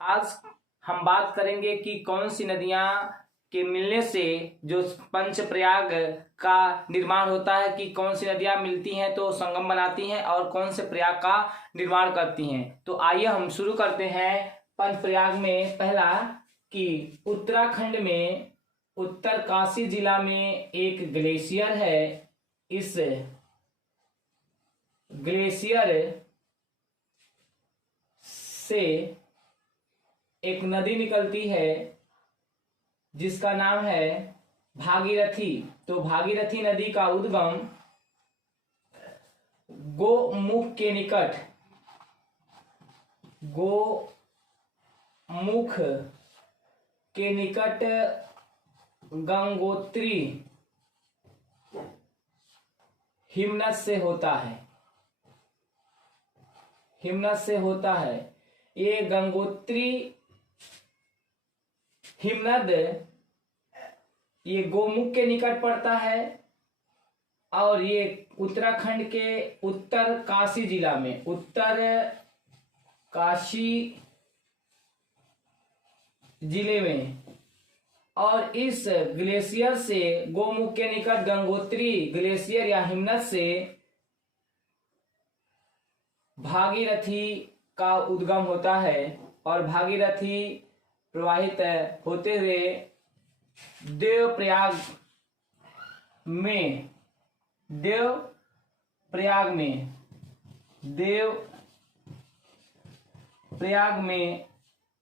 आज हम बात करेंगे कि कौन सी नदियां के मिलने से जो पंच प्रयाग का निर्माण होता है, कि कौन सी नदियां मिलती हैं तो संगम बनाती हैं और कौन से प्रयाग का निर्माण करती हैं। तो आइए हम शुरू करते हैं। पंच प्रयाग में पहला कि उत्तराखंड में उत्तरकाशी जिला में एक ग्लेशियर है। इस ग्लेशियर से एक नदी निकलती है जिसका नाम है भागीरथी। तो भागीरथी नदी का उद्गम गोमुख के निकट गंगोत्री हिमनद से होता है। ये गंगोत्री हिमनद ये गोमुख के निकट पड़ता है और ये उत्तराखंड के उत्तरकाशी जिला में और इस ग्लेशियर से गोमुख के निकट गंगोत्री ग्लेशियर या हिमनद से भागीरथी का उद्गम होता है और भागीरथी प्रवाहित होते हुए देवप्रयाग में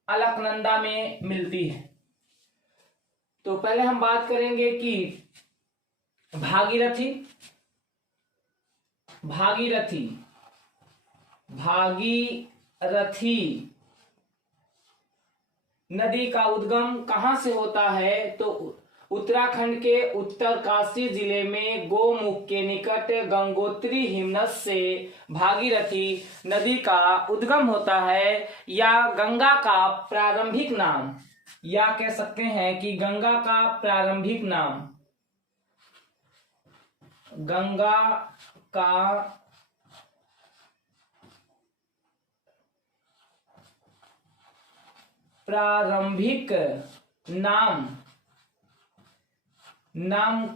अलकनंदा में मिलती है। तो पहले हम बात करेंगे कि भागीरथी नदी का उद्गम कहां से होता है? तो उत्तराखंड के उत्तरकाशी जिले में गोमुख के निकट गंगोत्री हिमनद से भागीरथी नदी का उद्गम होता है, या गंगा का प्रारंभिक नाम, या कह सकते हैं कि गंगा का प्रारंभिक नाम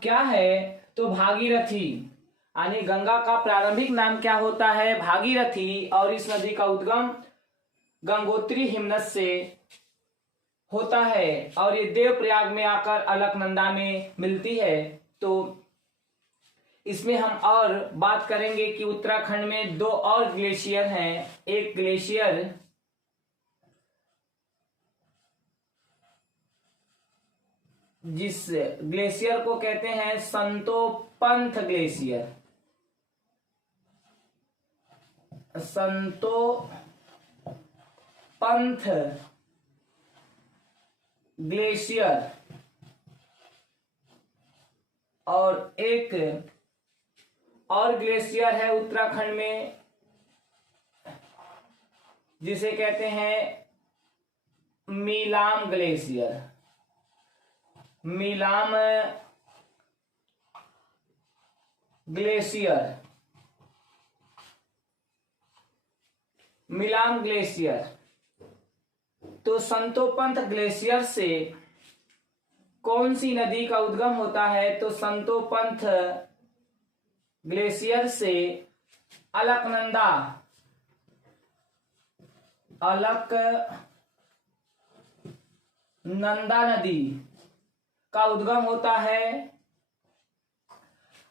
क्या है? तो भागीरथी। यानी गंगा का प्रारंभिक नाम क्या होता है? भागीरथी। और इस नदी का उद्गम गंगोत्री हिमनद से होता है और ये देवप्रयाग में आकर अलकनंदा में मिलती है। तो इसमें हम और बात करेंगे कि उत्तराखंड में दो और ग्लेशियर हैं। एक ग्लेशियर जिस ग्लेशियर को कहते हैं संतोपंथ ग्लेशियर और एक और ग्लेशियर है उत्तराखंड में जिसे कहते हैं मीलाम ग्लेशियर। मिलाम ग्लेशियर। तो संतोपंथ ग्लेशियर से कौन सी नदी का उद्गम होता है? तो संतोपंथ ग्लेशियर से अलकनंदा नदी का उद्गम होता है।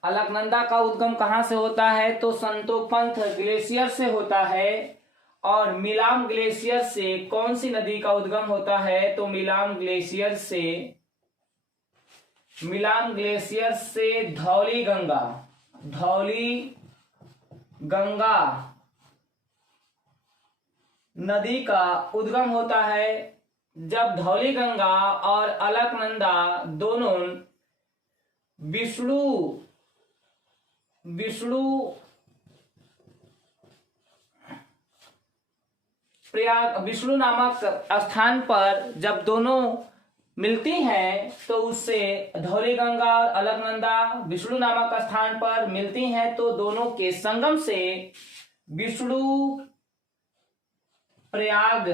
अलकनंदा का उद्गम कहां से होता है? तो संतोपंथ ग्लेशियर से होता है। और मिलाम ग्लेशियर से कौन सी नदी का उद्गम होता है? तो मिलाम ग्लेशियर से धौली गंगा नदी का उद्गम होता है। जब धौली गंगा और अलकनंदा दोनों विष्णु नामक स्थान पर जब दोनों मिलती हैं तो उससे धौली गंगा और अलकनंदा विष्णु नामक स्थान पर मिलती हैं, तो दोनों के संगम से विष्णु प्रयाग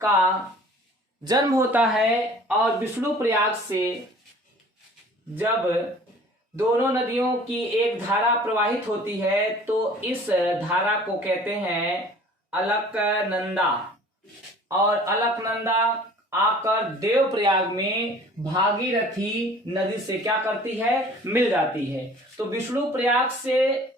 का जन्म होता है और विष्णुप्रयाग से जब दोनों नदियों की एक धारा प्रवाहित होती है तो इस धारा को कहते हैं अलकनंदा। और अलकनंदा आकर देवप्रयाग में भागीरथी नदी से क्या करती है, मिल जाती है। तो विष्णुप्रयाग से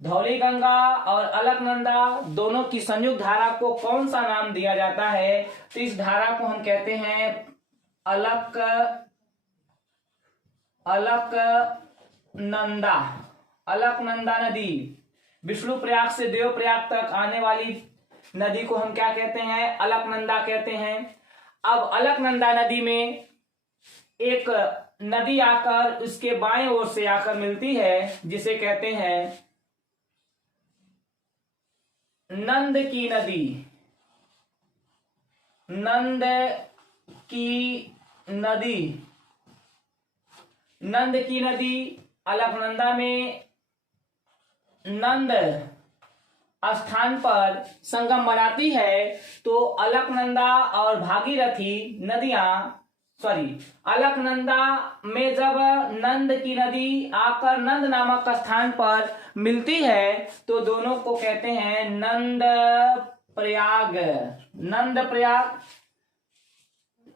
धौली गंगा और अलकनंदा दोनों की संयुक्त धारा को कौन सा नाम दिया जाता है? तो इस धारा को हम कहते हैं अलकनंदा। अलकनंदा नदी विष्णुप्रयाग से देवप्रयाग तक आने वाली नदी को हम क्या कहते हैं? अलकनंदा कहते हैं। अब अलकनंदा नदी में एक नदी आकर उसके बाएं ओर से आकर मिलती है जिसे कहते हैं नंद की नदी। नंद की नदी, नंद की नदी अलकनंदा में नंद स्थान पर संगम बनाती है। तो अलकनंदा और भागीरथी नदियां अलकनंदा में जब नंद की नदी आकर नंद नामक स्थान पर मिलती है तो दोनों को कहते हैं नंद प्रयाग।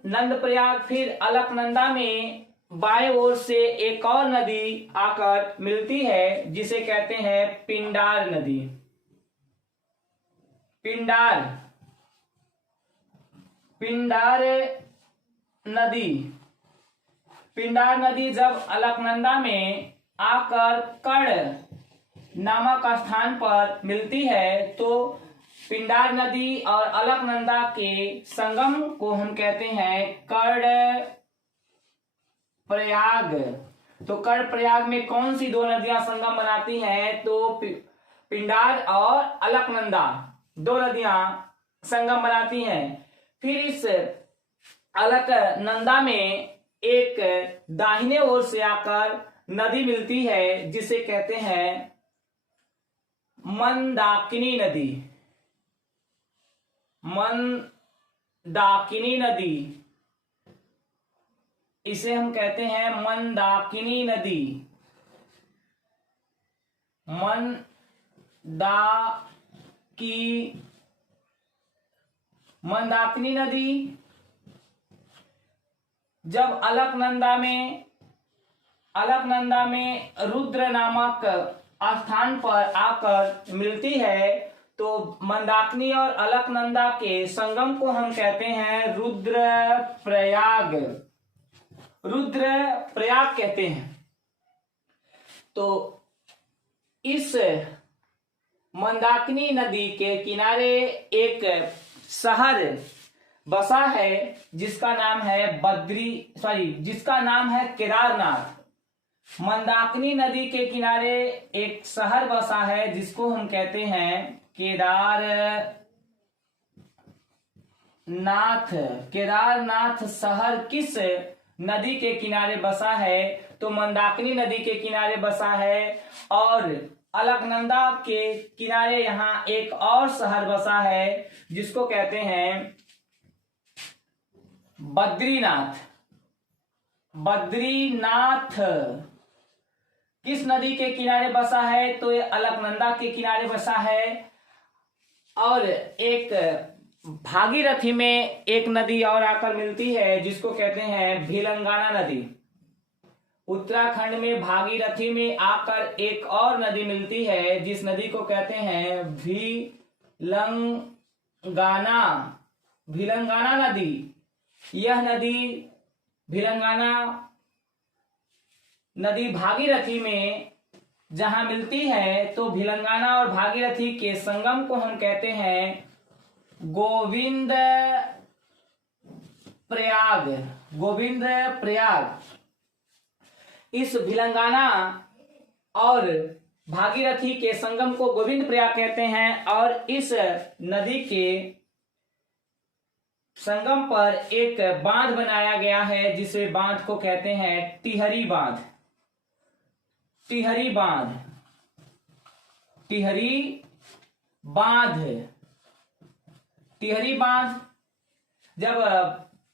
नंद प्रयाग। फिर अलकनंदा में बाएं ओर से एक और नदी आकर मिलती है जिसे कहते हैं पिंडार नदी। पिंडार नदी जब अलकनंदा में आकर कर्ण नामक स्थान पर मिलती है तो पिंडार नदी और अलकनंदा के संगम को हम कहते हैं कर्ण प्रयाग। तो कर्ण प्रयाग में कौन सी दो नदियां संगम बनाती हैं? तो पिंडार और अलकनंदा दो नदियां संगम बनाती हैं। फिर इस अलकनंदा में एक दाहिने ओर से आकर नदी मिलती है जिसे कहते हैं मंदाकिनी नदी। मंदाकिनी नदी, इसे हम कहते हैं मंदाकिनी नदी। मंदाकिनी नदी जब अलकनंदा में रुद्र नामक स्थान पर आकर मिलती है तो मंदाकिनी और अलकनंदा के संगम को हम कहते हैं रुद्रप्रयाग कहते हैं। तो इस मंदाकिनी नदी के किनारे एक शहर बसा है जिसका नाम है केदारनाथ। मंदाकिनी नदी के किनारे एक शहर बसा है जिसको हम कहते हैं केदारनाथ शहर किस नदी के किनारे बसा है? तो मंदाकिनी नदी के किनारे बसा है। और अलकनंदा के किनारे यहाँ एक और शहर बसा है जिसको कहते हैं बद्रीनाथ किस नदी के किनारे बसा है? तो ये अलकनंदा के किनारे बसा है। और एक भागीरथी में एक नदी और आकर मिलती है जिसको कहते हैं भिलंगाना नदी। उत्तराखंड में भागीरथी में आकर एक और नदी मिलती है जिस नदी को कहते हैं भिलंगाना नदी। यह नदी भिलंगाना नदी भागीरथी में जहां मिलती है तो भिलंगाना और भागीरथी के संगम को हम कहते हैं गोविंद प्रयाग। इस भिलंगाना और भागीरथी के संगम को गोविंद प्रयाग कहते हैं। और इस नदी के संगम पर एक बांध बनाया गया है जिसे बांध को कहते हैं टिहरी बांध। जब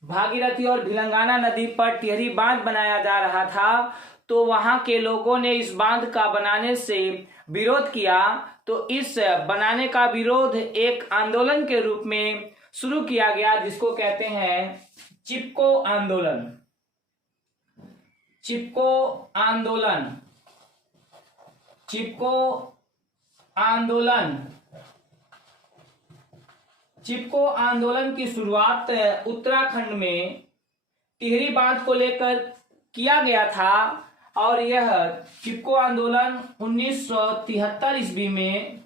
भागीरथी और भिलंगाना नदी पर टिहरी बांध बनाया जा रहा था, तो वहां के लोगों ने इस बांध का बनाने से विरोध किया। तो इस बनाने का विरोध एक आंदोलन के रूप में शुरू किया गया, जिसको कहते हैं चिपको आंदोलन। चिपको आंदोलन, चिपको आंदोलन। चिपको आंदोलन की शुरुआत उत्तराखंड में टिहरी बांध को लेकर किया गया था, और यह चिपको आंदोलन 1973 ईस्वी में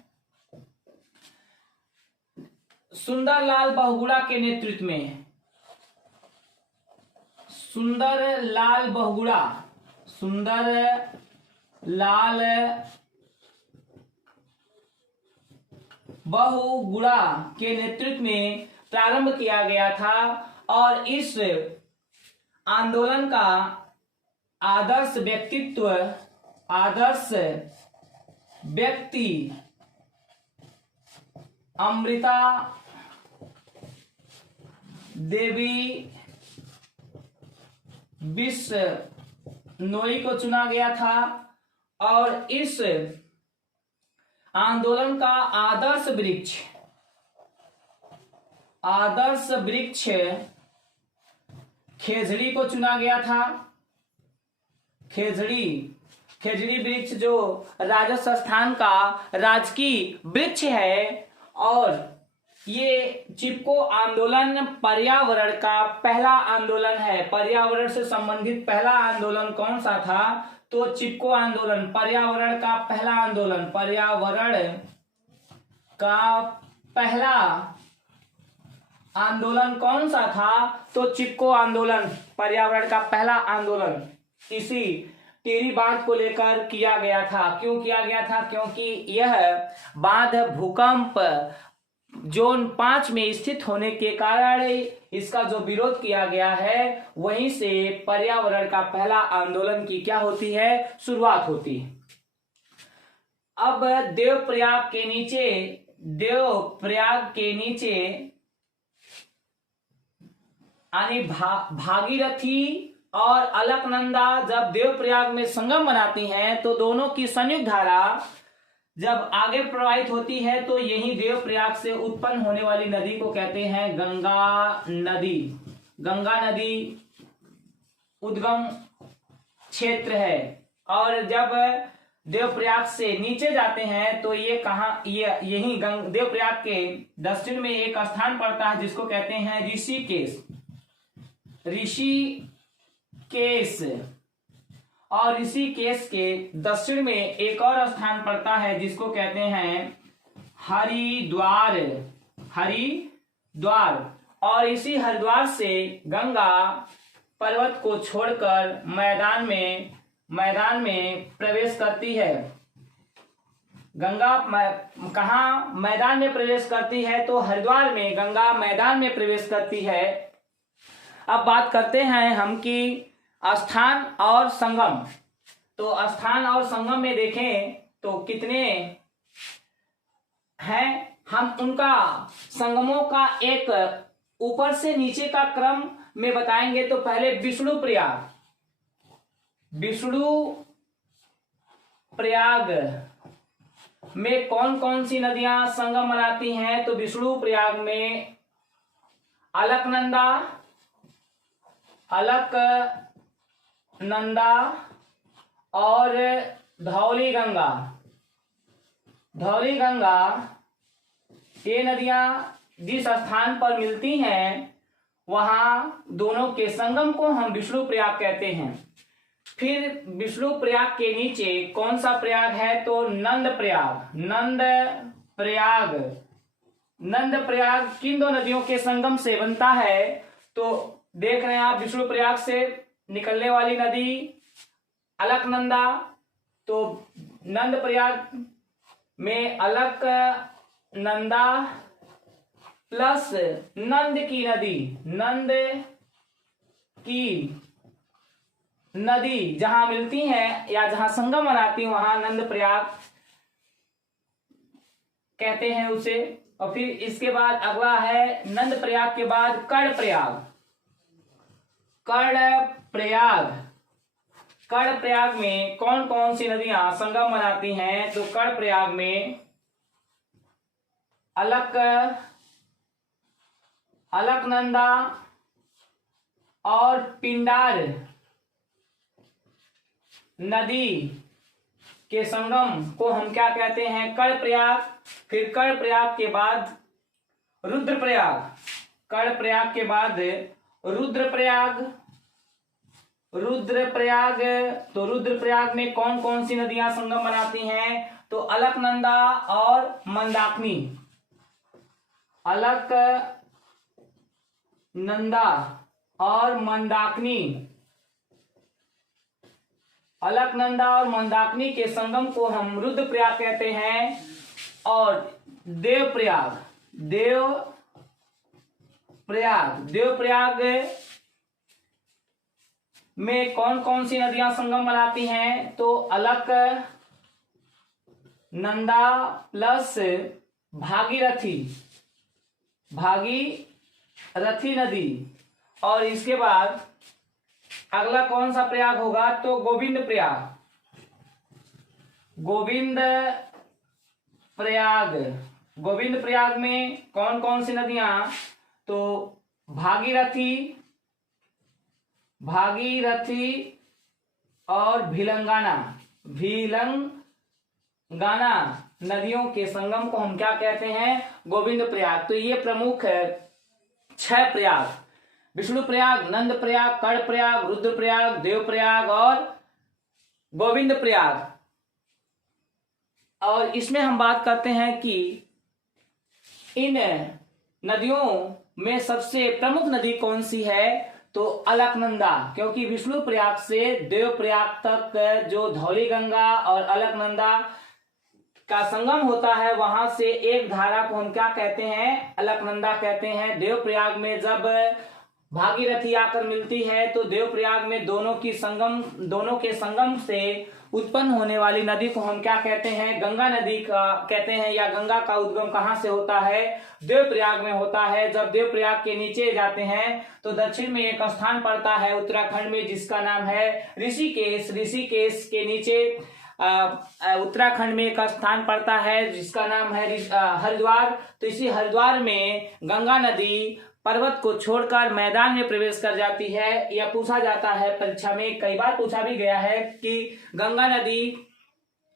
सुंदरलाल बहुगुणा के नेतृत्व में, सुंदरलाल बहुगुणा, सुंदरलाल बहुगुणा के नेतृत्व में प्रारंभ किया गया था। और इस आंदोलन का आदर्श व्यक्ति अमृता देवी बिश्नोई को चुना गया था। और इस आंदोलन का आदर्श वृक्ष खेजड़ी को चुना गया था। खेजड़ी वृक्ष जो राजस्थान का राजकीय वृक्ष है। और ये चिपको आंदोलन पर्यावरण का पहला आंदोलन है। पर्यावरण से संबंधित पहला आंदोलन कौन सा था? तो चिपको आंदोलन पर्यावरण का पहला आंदोलन, पर्यावरण का पहला आंदोलन कौन सा था? तो चिपको आंदोलन पर्यावरण का पहला आंदोलन इसी टिहरी बांध को लेकर किया गया था। क्यों किया गया था? क्योंकि यह बांध भूकंप जोन 5 में स्थित होने के कारण इसका जो विरोध किया गया है, वहीं से पर्यावरण का पहला आंदोलन की क्या होती है? शुरुआत होती है। अब देवप्रयाग के नीचे यानी भागीरथी और अलकनंदा जब देवप्रयाग में संगम बनाती हैं, तो दोनों की संयुक्त धारा जब आगे प्रवाहित होती है, तो यही देवप्रयाग से उत्पन्न होने वाली नदी को कहते हैं गंगा नदी। गंगा नदी उद्गम क्षेत्र है। और जब देवप्रयाग से नीचे जाते हैं तो ये यही देवप्रयाग के दक्षिण में एक स्थान पड़ता है जिसको कहते हैं ऋषिकेश। और ऋषिकेश के दक्षिण में एक और स्थान पड़ता है जिसको कहते हैं हरिद्वार। और इसी हरिद्वार से गंगा पर्वत को छोड़कर मैदान में प्रवेश करती है। गंगा कहाँ मैदान में प्रवेश करती है? तो हरिद्वार में गंगा मैदान में प्रवेश करती है। अब बात करते हैं हम कि स्थान और संगम। तो स्थान और संगम में देखें तो कितने हैं, हम उनका संगमों का एक ऊपर से नीचे का क्रम में बताएंगे। तो पहले विष्णु प्रयाग में कौन कौन सी नदियां संगम बनाती हैं? तो विष्णु प्रयाग में अलकनंदा और धौली गंगा ये नदियां जिस स्थान पर मिलती हैं, वहां दोनों के संगम को हम विष्णु प्रयाग कहते हैं। फिर विष्णु प्रयाग के नीचे कौन सा प्रयाग है? तो नंद प्रयाग किन दो नदियों के संगम से बनता है? तो देख रहे हैं आप विष्णु प्रयाग से निकलने वाली नदी अलकनंदा। तो नंद प्रयाग में अलकनंदा प्लस नंद की नदी जहां मिलती हैं या जहां संगम बनाती हैं, वहां नंद प्रयाग कहते हैं उसे। और फिर इसके बाद अगला है नंद प्रयाग के बाद कर्ण प्रयाग। कर्ण प्रयाग, कर्ण प्रयाग में कौन कौन सी नदियां संगम बनाती हैं? तो कर्ण प्रयाग में अलकनंदा और पिंडार नदी के संगम को हम क्या कहते हैं? कर्ण प्रयाग। फिर कर्ण प्रयाग के बाद रुद्रप्रयाग, कर्ण प्रयाग के बाद रुद्रप्रयाग। रुद्रप्रयाग, तो रुद्रप्रयाग में कौन कौन सी नदियां संगम बनाती हैं? तो अलकनंदा और मंदाकिनी। अलकनंदा और मंदाकिनी, अलकनंदा और मंदाकिनी के संगम को हम रुद्रप्रयाग कहते हैं। और देवप्रयाग, देवप्रयाग में कौन कौन सी नदियां संगम बनाती हैं? तो अलकनंदा प्लस भागीरथी नदी। और इसके बाद अगला कौन सा प्रयाग होगा? तो गोविंद प्रयाग। गोविंद प्रयाग में कौन कौन सी नदियां? तो भागीरथी और भिलंगाना नदियों के संगम को हम क्या कहते हैं? गोविंद प्रयाग। तो ये प्रमुख 6 प्रयाग, विष्णु प्रयाग, नंद प्रयाग, कर्ण प्रयाग, रुद्र प्रयाग, देव प्रयाग और गोविंद प्रयाग। और इसमें हम बात करते हैं कि इन नदियों में सबसे प्रमुख नदी कौन सी है? तो अलकनंदा, क्योंकि विष्णु प्रयाग से देव प्रयाग तक जो धौली गंगा और अलकनंदा का संगम होता है, वहां से एक धारा को हम क्या कहते हैं? अलकनंदा कहते हैं। देव प्रयाग में जब भागीरथी आकर मिलती है तो देव प्रयाग में दोनों के संगम से उत्पन्न होने वाली नदी को हम क्या कहते हैं? गंगा नदी का कहते हैं। या गंगा का उद्गम कहाँ से होता है? देव प्रयाग में होता है। जब देव प्रयाग के नीचे जाते हैं तो दक्षिण में एक स्थान पड़ता है उत्तराखंड में, जिसका नाम है ऋषिकेश। ऋषिकेश के नीचे उत्तराखंड में एक स्थान पड़ता है जिसका नाम है हरिद्वार। तो इसी हरिद्वार में गंगा नदी पर्वत को छोड़कर मैदान में प्रवेश कर जाती है। यह पूछा जाता है, परीक्षा में कई बार पूछा भी गया है कि गंगा नदी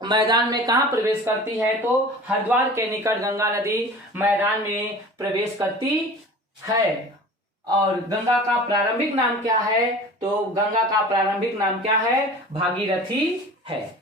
मैदान में कहाँ प्रवेश करती है? तो हरिद्वार के निकट गंगा नदी मैदान में प्रवेश करती है। और गंगा का प्रारंभिक नाम क्या है? तो गंगा का प्रारंभिक नाम क्या है? भागीरथी है।